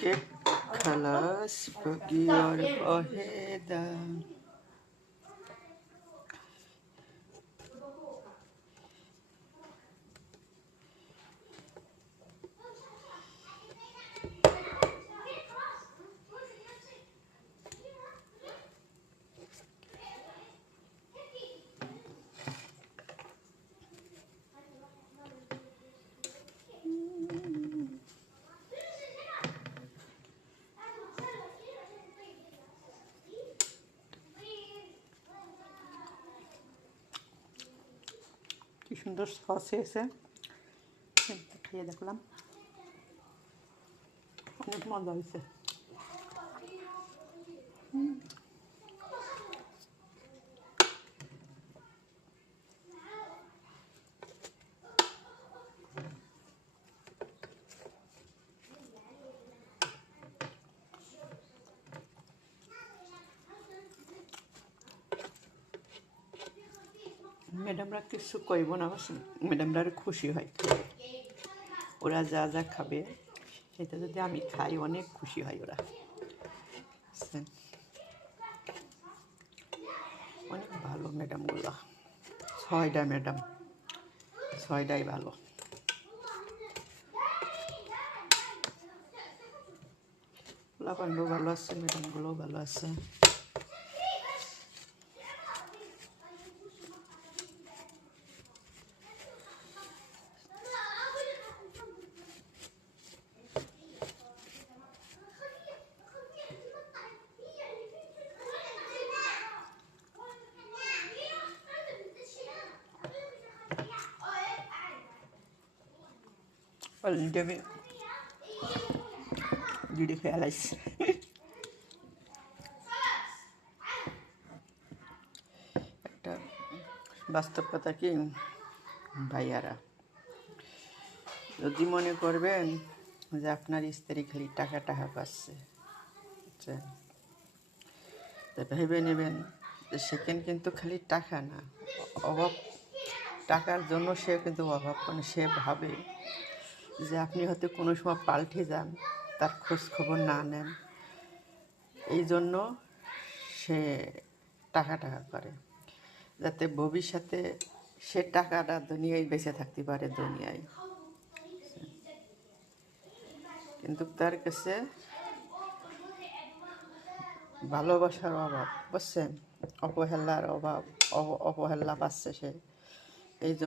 كيف خلاص بقي واحدة. কি সুন্দর সস হয়েছে, খেয়ে দেখলাম, অনেক মজা হয়েছে। ম্যাডামরা কিছু কইব না, ম্যাডামরা খুশি হয়, ওরা যা যা খাবে সেটা যদি আমি খাই অনেক খুশি হয় ওরা। অনেক ভালো ম্যাডামগুলো, 6টা ম্যাডাম, 6টাই ভালো। পোলাপানও ভালো আছে, ম্যাডামগুলোও ভালো আছে। অলরেডি আমি ভিডিও খেয়াল আসছে। একটা বাস্তব কথা কি ভাইয়ারা, যদি মনে করবেন যে আপনার স্ত্রী খালি টাকা টাকা পাচ্ছে, বুঝছেন, তা ভেবে নেবেন যে সেখানে কিন্তু খালি টাকা না, অভাব, টাকার জন্য সে কিন্তু অভাব, মানে সে ভাবে যে আপনি হয়তো কোনো সময় পাল্টে যান, তার খোঁজ খবর না নেন, এই জন্য সে টাকা টাকা করে, যাতে ভবিষ্যতে সে টাকাটা দুনিয়ায় বেঁচে থাকতে পারে দুনিয়ায়। কিন্তু তার কাছে ভালোবাসার অভাব, বুঝছেন, অবহেলার অভাব, অবহেলা পাচ্ছে সে, এই